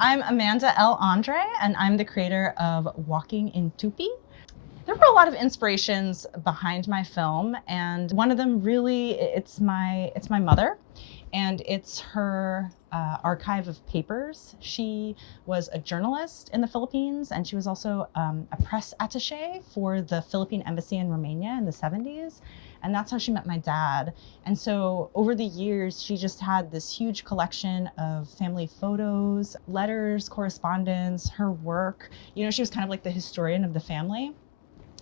I'm Amanda L. Andrei, and I'm the creator of Walking in Tupi. There were a lot of inspirations behind my film, and one of them really, it's my mother, and it's her archive of papers. She was a journalist in the Philippines, and she was also a press attaché for the Philippine embassy in Romania in the 70s. And that's how she met my dad. And so over the years, she just had this huge collection of family photos, letters, correspondence, her work. You know, she was kind of like the historian of the family.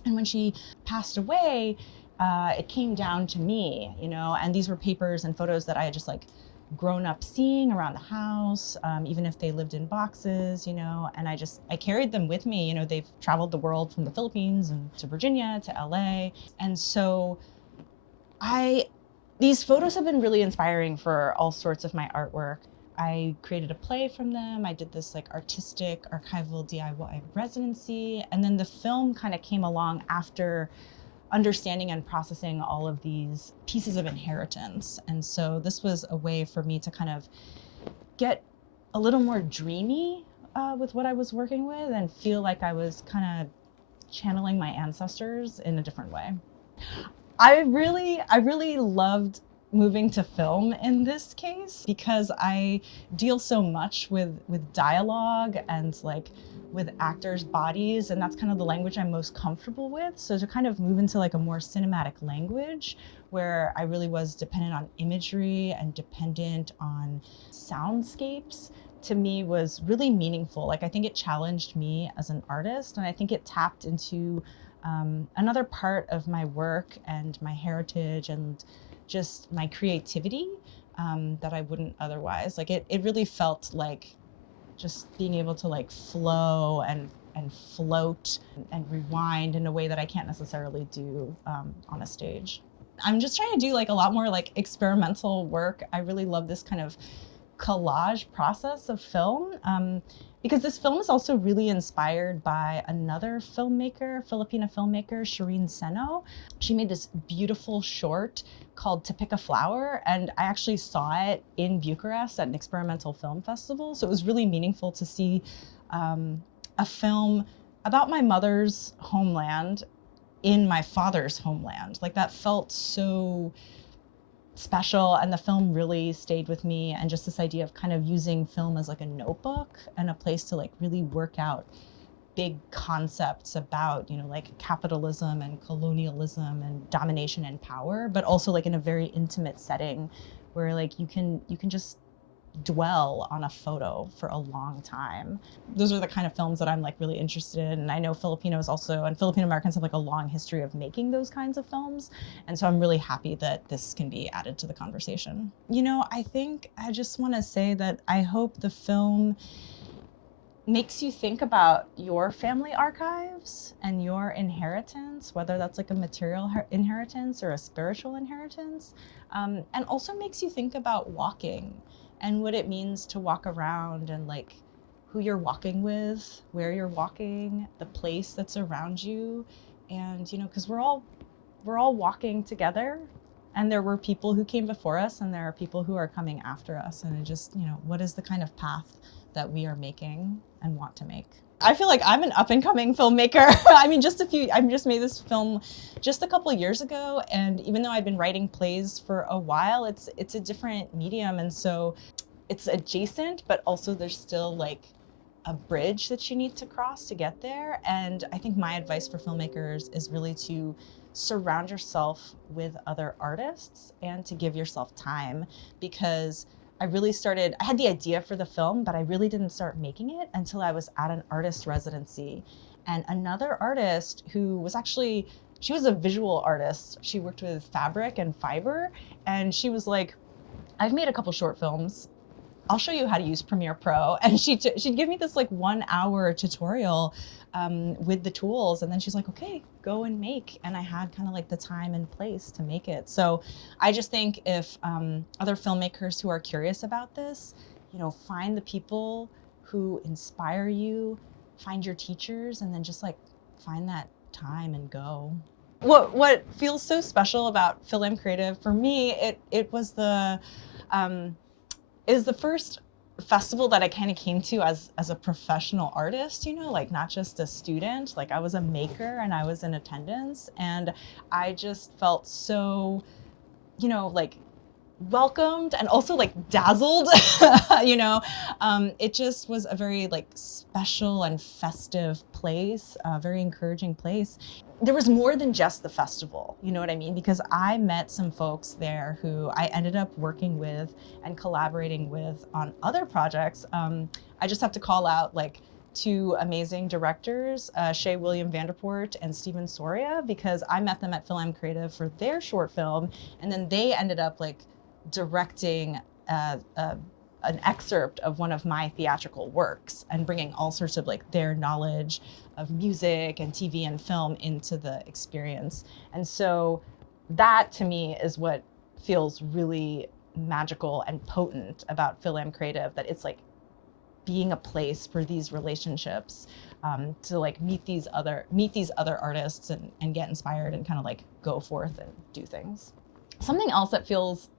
And when she passed away, it came down to me, you know, and these were papers and photos that I had just like grown up seeing around the house, even if they lived in boxes, you know, and I carried them with me. You know, they've traveled the world from the Philippines and to Virginia to LA. And so these photos have been really inspiring for all sorts of my artwork. I created a play from them. I did this like artistic archival DIY residency. And then the film kind of came along after understanding and processing all of these pieces of inheritance. And so this was a way for me to kind of get a little more dreamy with what I was working with and feel like I was kind of channeling my ancestors in a different way. I really loved moving to film in this case because I deal so much with dialogue and like with actors' bodies, and that's kind of the language I'm most comfortable with. So to kind of move into like a more cinematic language where I really was dependent on imagery and dependent on soundscapes, to me was really meaningful. Like I think it challenged me as an artist, and I think it tapped into another part of my work and my heritage and just my creativity that I wouldn't otherwise. Like it really felt like just being able to like flow and float and rewind in a way that I can't necessarily do on a stage. I'm just trying to do like a lot more like experimental work. I really love this kind of collage process of film. Because this film is also really inspired by another filmmaker, Filipina filmmaker, Shireen Seno. She made this beautiful short called To Pick a Flower, and I actually saw it in Bucharest at an experimental film festival. So it was really meaningful to see a film about my mother's homeland in my father's homeland. Like that felt so special, and the film really stayed with me, and just this idea of kind of using film as like a notebook and a place to like really work out big concepts about, you know, like capitalism and colonialism and domination and power, but also like in a very intimate setting where like you can just dwell on a photo for a long time. Those are the kind of films that I'm like really interested in. And I know Filipinos also, and Filipino Americans have like a long history of making those kinds of films. And so I'm really happy that this can be added to the conversation. You know, I think I just want to say that I hope the film makes you think about your family archives and your inheritance, whether that's like a material inheritance or a spiritual inheritance, and also makes you think about walking and what it means to walk around and like who you're walking with, where you're walking, the place that's around you. And, you know, because we're all walking together, and there were people who came before us and there are people who are coming after us. And it just, you know, what is the kind of path that we are making and want to make? I feel like I'm an up and coming filmmaker. I mean, I just made this film just a couple of years ago. And even though I've been writing plays for a while, it's a different medium. And so it's adjacent, but also there's still like a bridge that you need to cross to get there. And I think my advice for filmmakers is really to surround yourself with other artists and to give yourself time, because I had the idea for the film, but I really didn't start making it until I was at an artist residency. And another artist who was she was a visual artist. She worked with fabric and fiber. And she was like, I've made a couple short films. I'll show you how to use Premiere Pro. And she'd give me this like 1 hour tutorial with the tools. And then she's like, okay, go and make. And I had kind of like the time and place to make it. So I just think if other filmmakers who are curious about this, you know, find the people who inspire you, find your teachers, and then just like find that time and go. What feels so special about FilAm Creative for me, it was the first festival that I kind of came to as a professional artist, you know, like not just a student. Like I was a maker and I was in attendance, and I just felt so, you know, like welcomed and also like dazzled. You know, it just was a very like special and festive place, a very encouraging place. There was more than just the festival, you know what I mean? Because I met some folks there who I ended up working with and collaborating with on other projects. I just have to call out like two amazing directors, Shay William Vanderpoort and Steven Soria, because I met them at FilAm Creative for their short film, and then they ended up like directing an excerpt of one of my theatrical works and bringing all sorts of like their knowledge of music and TV and film into the experience. And so that to me is what feels really magical and potent about FilAm Creative, that it's like being a place for these relationships, to like meet these other artists and get inspired and kind of like go forth and do things. Something else that feels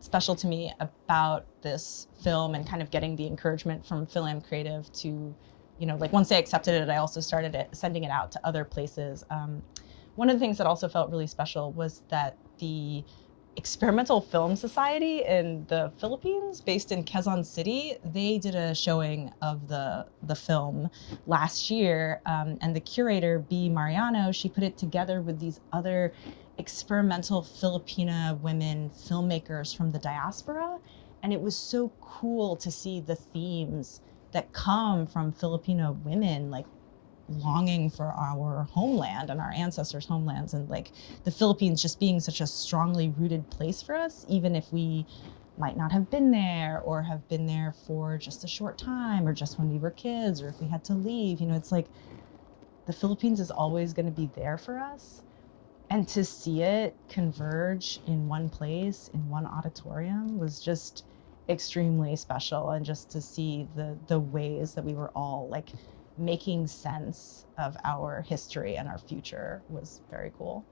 special to me about this film and kind of getting the encouragement from FilAm Creative to, you know, like once they accepted it, I also started sending it out to other places. One of the things that also felt really special was that the Experimental Film Society in the Philippines, based in Quezon City, they did a showing of the film last year, and the curator, B. Mariano, she put it together with these other experimental Filipina women filmmakers from the diaspora, and it was so cool to see the themes that come from Filipino women, like longing for our homeland and our ancestors' homelands, and like the Philippines just being such a strongly rooted place for us, even if we might not have been there or have been there for just a short time or just when we were kids or if we had to leave. You know, it's like the Philippines is always going to be there for us. And to see it converge in one place, in one auditorium, was just extremely special. And just to see the ways that we were all like making sense of our history and our future was very cool.